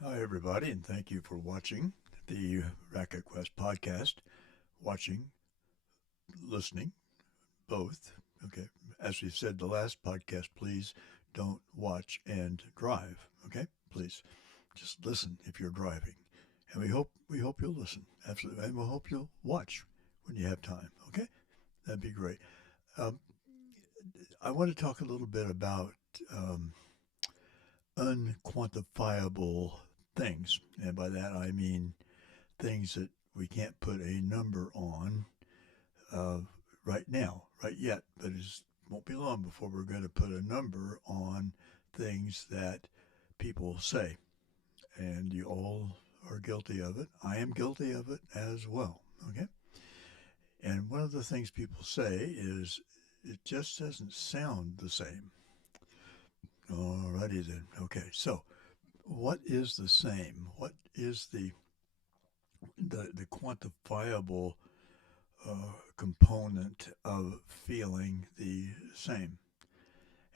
Hi, everybody, and thank you for watching the Racket Quest podcast. Watching, listening, both. Okay. As we said the last podcast, please don't watch and drive. Okay. Please just listen if you're driving, and we hope you'll listen. Absolutely, and we hope you'll watch when you have time. Okay. That'd be great. Um, I want to talk a little bit about um, unquantifiable things, and by that I mean things that we can't put a number on uh, right now, right yet, but it won't be long before we're going to put a number on things that people say. And you all are guilty of it. I am guilty of it as well. Okay. And one of the things people say is it just doesn't sound the same. Alrighty then. Okay. So, what is the same? What is the quantifiable component of feeling the same.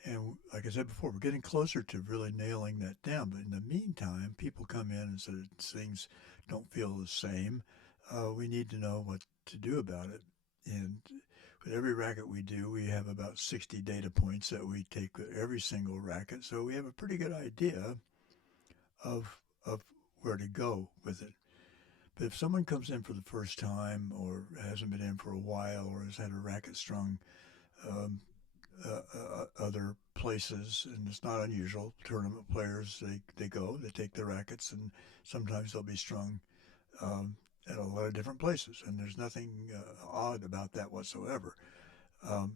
And like I said before, we're getting closer to really nailing that down. But in the meantime, people come in and say things don't feel the same. We need to know what to do about it. And with every racket we do, we have about 60 data points that we take with every single racket. So we have a pretty good idea of where to go with it. But if someone comes in for the first time or hasn't been in for a while or has had a racket strung um, other places, and it's not unusual, tournament players, they go, they take the rackets, and sometimes they'll be strung um, at a lot of different places, and there's nothing odd about that whatsoever. Um,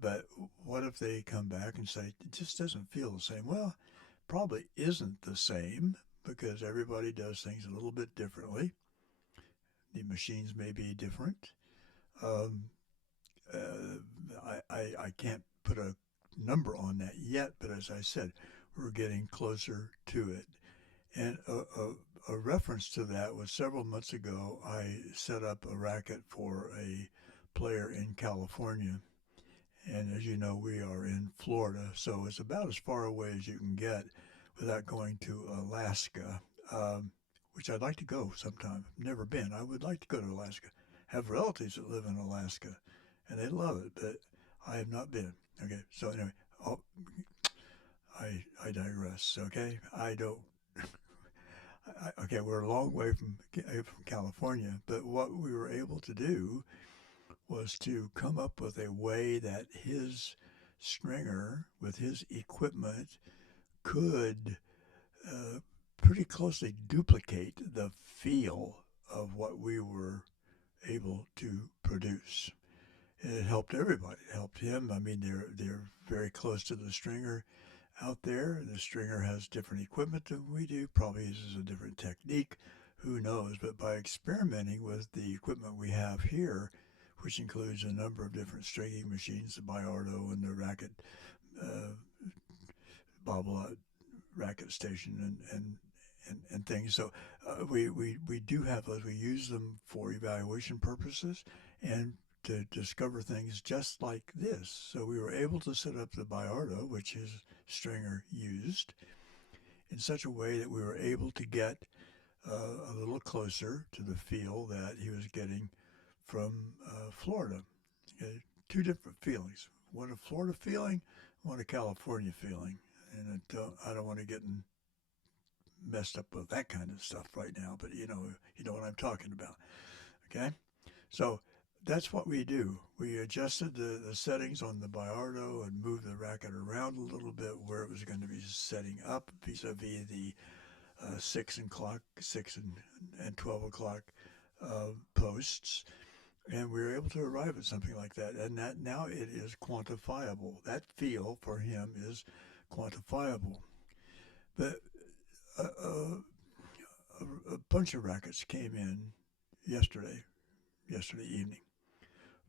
but what if they come back and say, it just doesn't feel the same? Well, probably isn't the same because everybody does things a little bit differently. The machines may be different. Um, I can't put a number on that yet, but as I said, we're getting closer to it. And a reference to that was several months ago, I set up a racket for a player in California. And as you know, we are in Florida, so it's about as far away as you can get without going to Alaska, um, which I'd like to go sometime. I've never been. I would like to go to Alaska. Have relatives that live in Alaska, and they love it, but I have not been. Okay, so anyway, oh, I digress. Okay, I don't. Okay, we're a long way from California, but what we were able to do was to come up with a way that his stringer with his equipment could uh, pretty closely duplicate the feel of what we were able to produce. It helped everybody. It helped him. I mean, they're very close to the stringer out there. The stringer has different equipment than we do. Probably uses a different technique. Who knows? But by experimenting with the equipment we have here, which includes a number of different stringing machines, the Biardo and the racket, uh, bobble racket station, and things. So we do have those. We use them for evaluation purposes and to discover things just like this. So we were able to set up the Biardo, which his stringer used, in such a way that we were able to get a little closer to the feel that he was getting from Florida. Okay? Two different feelings. One a Florida feeling, one a California feeling. And I don't want to get messed up with that kind of stuff right now, but you know what I'm talking about. Okay, so that's what we do. We adjusted the settings on the Biardo and moved the racket around a little bit where it was going to be setting up vis-a-vis the 6 and 12 o'clock posts. And we were able to arrive at something like that. And that now it is quantifiable. That feel for him is quantifiable. But uh, a bunch of rackets came in yesterday, yesterday evening,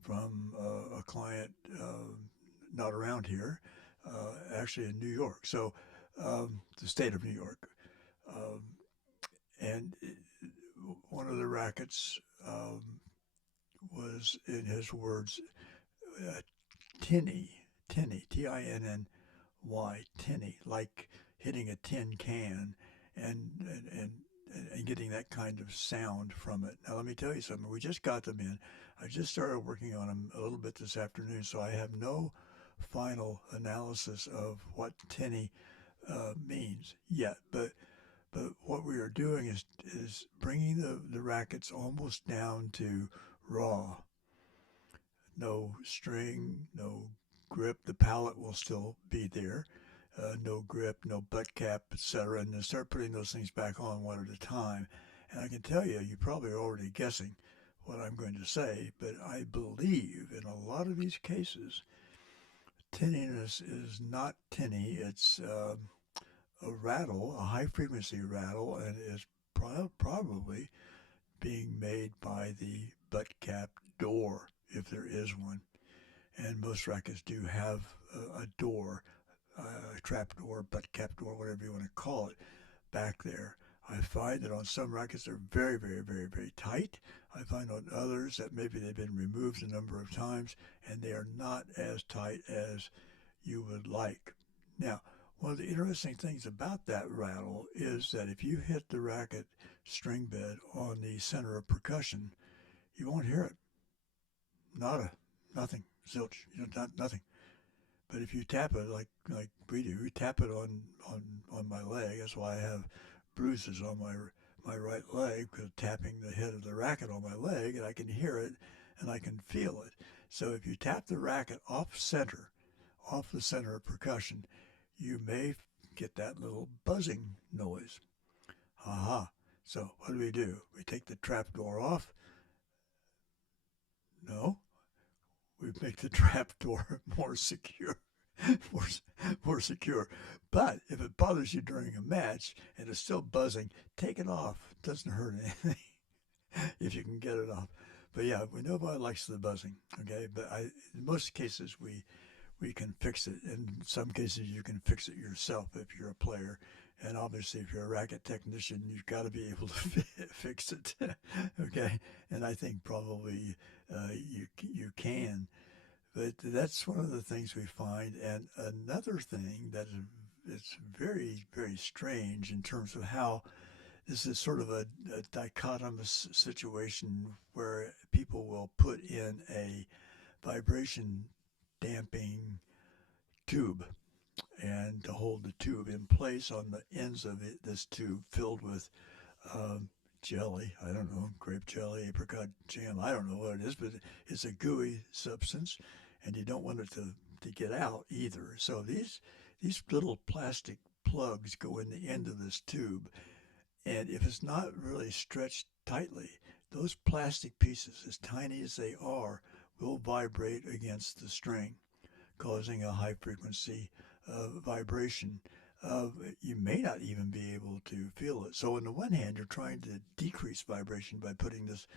from a client not around here, actually in New York. So the state of New York, um, and one of the rackets was, in his words, uh, tinny, tinny, Tinny, tinny, like hitting a tin can, and and getting that kind of sound from it. Now, let me tell you something. We just got them in. I just started working on them a little bit this afternoon, so I have no final analysis of what tinny means yet. But what we are doing is bringing the rackets almost down to raw. No string, no grip. The palette will still be there. No grip, no butt cap, etc. And then start putting those things back on one at a time. And I can tell you, you're probably already guessing what I'm going to say, but I believe in a lot of these cases, tinniness is not tinny. It's a rattle, a high frequency rattle, and is probably being made by the butt cap door, if there is one. And most rackets do have a door, a trap door, butt cap door, whatever you want to call it, back there. I find that on some rackets they're very, very, very, very tight. I find on others that maybe they've been removed a number of times and they are not as tight as you would like. Now, one of the interesting things about that rattle is that if you hit the racket string bed on the center of percussion, you won't hear it. Nada, nothing, zilch, nothing. But if you tap it like we do, we tap it on my leg. That's why I have bruises on my right leg, because tapping the head of the racket on my leg, and I can hear it and I can feel it. So if you tap the racket off center, off the center of percussion, you may get that little buzzing noise. Aha. So what do? We take the trap door off? No. We make the trap door more secure. more, more secure. But if it bothers you during a match and it's still buzzing, take it off. It doesn't hurt anything if you can get it off. But yeah, nobody likes the buzzing. Okay, but in most cases we can fix it. In some cases, you can fix it yourself if you're a player. And obviously, if you're a racket technician, you've got to be able to fix it. Okay, and I think probably you can. But that's one of the things we find. And another thing that is very, very strange in terms of how this is sort of a dichotomous situation where people will put in a vibration damping tube and to hold the tube in place on the ends of this tube filled with jelly. I don't know, grape jelly, apricot jam. I don't know what it is, but it's a gooey substance, and you don't want it to get out either. So these little plastic plugs go in the end of this tube, and if it's not really stretched tightly, those plastic pieces, as tiny as they are, will vibrate against the string, causing a high frequency vibration. You may not even be able to feel it. So on the one hand, you're trying to decrease vibration by putting this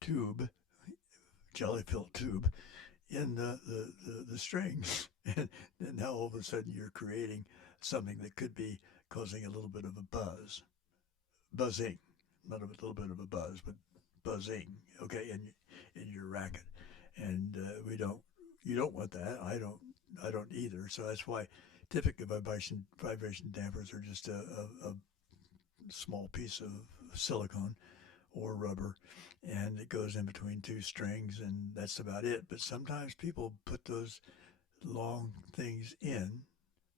tube, jelly-filled tube, in the strings, and now all of a sudden you're creating something that could be causing a little bit of a buzzing, not a little bit of a buzz, but buzzing. Okay, in your racket, and you don't want that. I don't either. So that's why typically vibration dampers are just a small piece of silicone or rubber, and it goes in between two strings, and that's about it. But sometimes people put those long things in,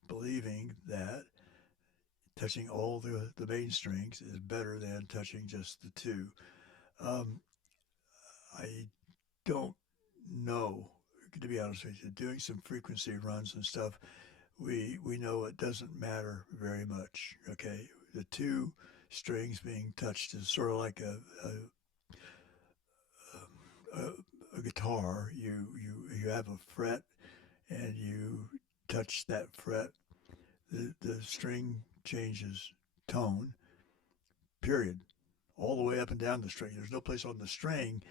believing that touching all the main strings is better than touching just the two. Um, I don't know, to be honest with you. Doing some frequency runs and stuff, we know it doesn't matter very much. Okay, the two strings being touched is sort of like a guitar. You have a fret and you touch that fret. The string changes tone. Period. All the way up and down the string. There's no place on the string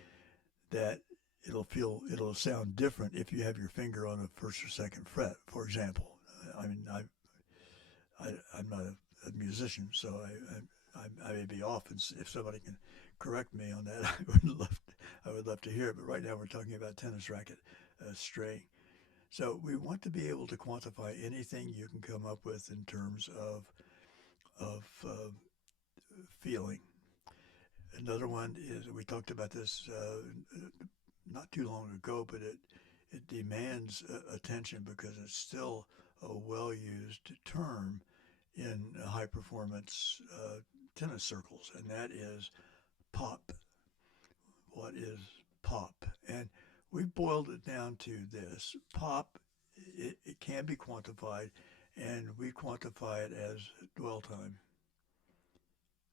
that it'll sound different if you have your finger on a first or second fret, for example. I mean, I'm not a musician, so I may be off, and if somebody can correct me on that, I would love to hear it. But right now we're talking about tennis racket string. So we want to be able to quantify anything you can come up with in terms of feeling. Another one is, we talked about this not too long ago, but it demands attention because it's still a well used term in high performance tennis circles, and that is pop. What is pop? And we've boiled it down to this: pop, it can be quantified, and we quantify it as dwell time.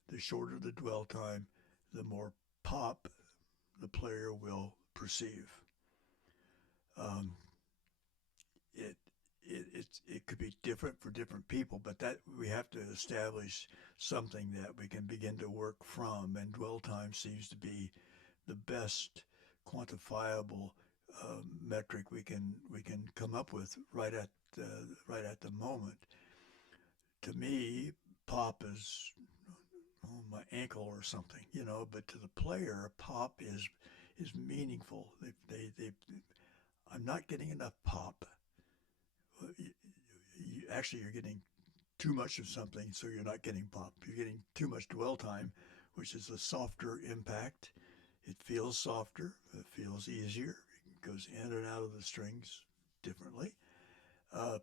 The shorter the dwell time, the more pop the player will perceive. Um, it it could be different for different people, but that we have to establish something that we can begin to work from. And dwell time seems to be the best quantifiable metric we can come up with right at the moment. To me, pop is my ankle or something, But to the player, pop is meaningful. I'm not getting enough pop. Actually, you're getting too much of something, so you're not getting pop. You're getting too much dwell time, which is a softer impact. It feels softer. It feels easier. It goes in and out of the strings differently.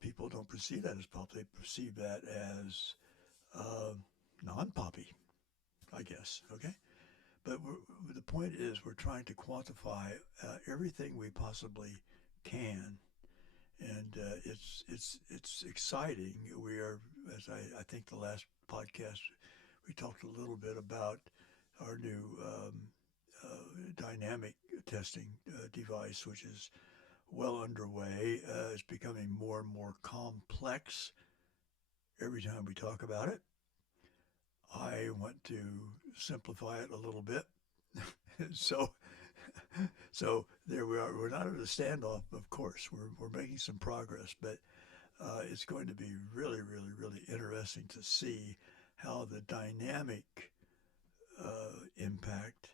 People don't perceive that as pop. They perceive that as uh, non-poppy, I guess. Okay, but the point is, we're trying to quantify everything we possibly can, and it's exciting. We are, as I think the last podcast we talked a little bit about our new dynamic testing device, which is well underway. It's becoming more and more complex every time we talk about it. I want to simplify it a little bit. so so there we are. We're not at a standoff, of course. We're making some progress, but it's going to be really, really, really interesting to see how the dynamic impact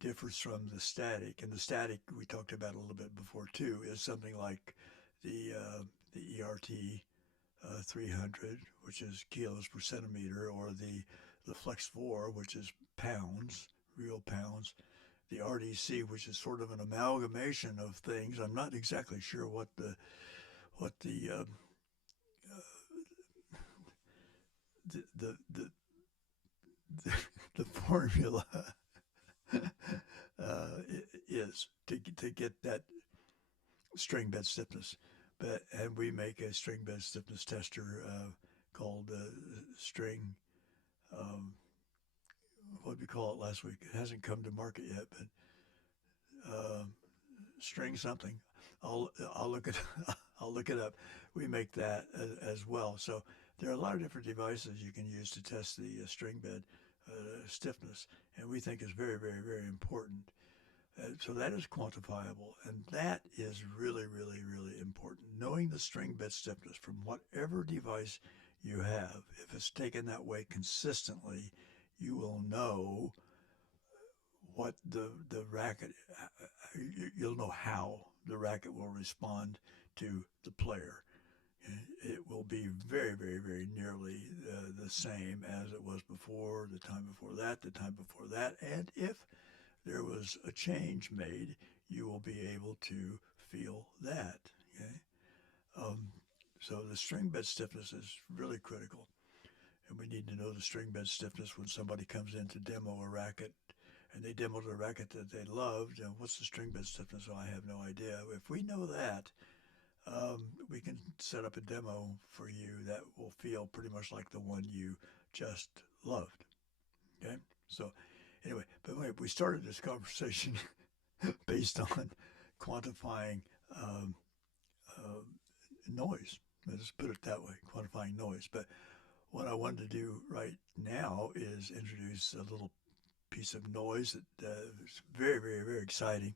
differs from the static. And the static we talked about a little bit before too is something like the ERT 300, which is kilos per centimeter, or the Flex 4, which is pounds, real pounds. The RDC, which is sort of an amalgamation of things. I'm not exactly sure what the the the, the, the formula is to get that string bed stiffness. And we make a string bed stiffness tester called string. Um, what did we call it last week? It hasn't come to market yet, but uh, string something. I'll look it I'll look it up. We make that as well. So there are a lot of different devices you can use to test the string bed stiffness, and we think is very, very, very important. So that is quantifiable, and that is really, really, really important. Knowing the string bed stiffness from whatever device you have, if it's taken that way consistently, you will know what the racket, you'll know how the racket will respond to the player. It will be very, very, very nearly the same as it was before, the time before that, the time before that. And if there was a change made, you will be able to feel that. Okay? Um, so the string bed stiffness is really critical. And we need to know the string bed stiffness when somebody comes in to demo a racket and they demoed a racket that they loved. And what's the string bed stiffness? Oh, I have no idea. If we know that, we can set up a demo for you that will feel pretty much like the one you just loved. Okay? So anyway, but anyway, we started this conversation based on quantifying um, uh, noise. Let's put it that way, quantifying noise. But what I wanted to do right now is introduce a little piece of noise that is very, very, very exciting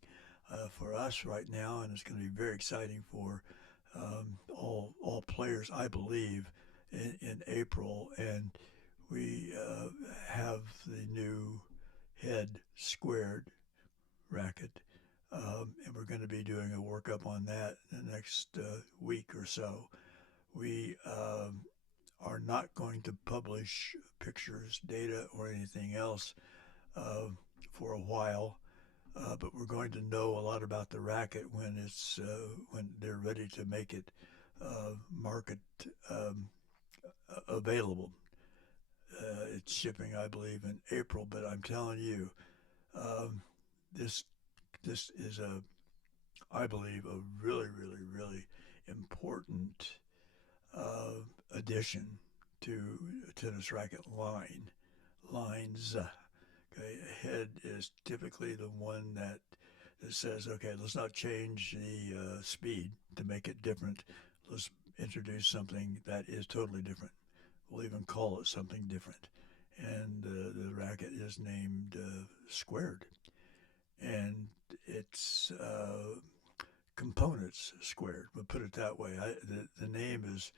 for us right now, and it's going to be very exciting for all players, I believe, in April. And we have the new head squared racket, and we're going to be doing a workup on that in the next week or so. We are not going to publish pictures, data, or anything else uh, for a while. But we're going to know a lot about the racket when they're ready to make it market um, available. It's shipping, I believe, in April. But I'm telling you, um, this this is I believe, a really, really, really important uh, addition to tennis racket lines. Okay, a head is typically the one that says, okay, let's not change the speed to make it different. Let's introduce something that is totally different. We'll even call it something different. And the racket is named squared. And it's components squared. We'll put it that way. The name is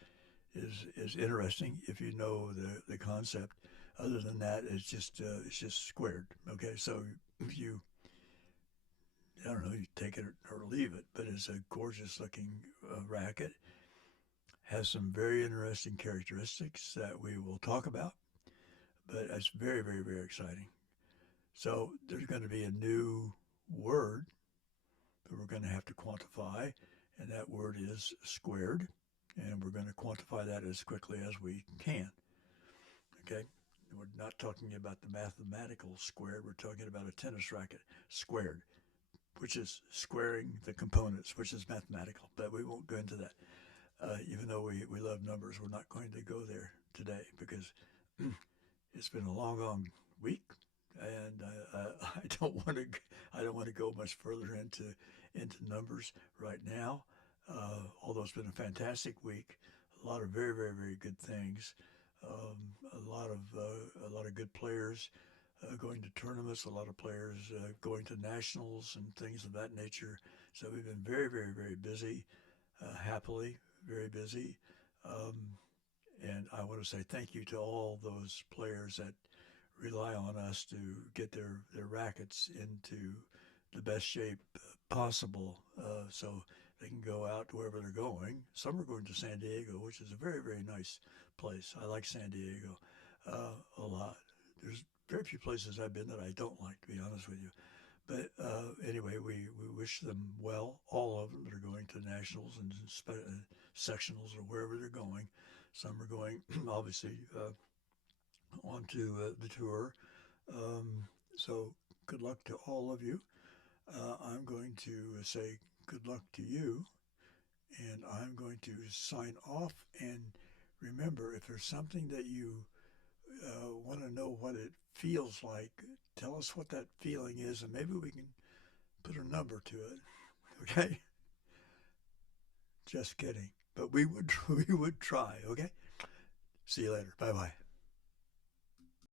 interesting if you know the concept. Other than that, it's just squared. Okay, so if you I don't know, you take it or leave it, but it's a gorgeous looking racket. Has some very interesting characteristics that we will talk about, but it's very, very, very exciting. So there's going to be a new word that we're going to have to quantify, and that word is squared, and we're going to quantify that as quickly as we can. Okay? We're not talking about the mathematical squared, we're talking about a tennis racket squared, which is squaring the components, which is mathematical, but we won't go into that. Even though we love numbers, we're not going to go there today because it's been a long, long week, and I don't want to. I don't want to go much further into numbers right now. Although it's been a fantastic week, a lot of very, very, very good things. A lot of good players going to tournaments. A lot of players going to nationals and things of that nature. So we've been very, very, very busy. Happily, very busy. Um, and I want to say thank you to all those players that rely on us to get their rackets into the best shape possible so they can go out to wherever they're going. Some are going to San Diego, which is a very, very nice place. I like San Diego a lot. There's very few places I've been that I don't like, to be honest with you. But anyway, we wish them well, all of them that are going to nationals and sectionals or wherever they're going. Some are going, obviously, onto the tour. Um, so good luck to all of you. I'm going to say good luck to you, and I'm going to sign off. And remember, if there's something that you want to know what it feels like, tell us what that feeling is, and maybe we can put a number to it. Okay? Just kidding. But we would we would try. Okay? See you later. Bye bye.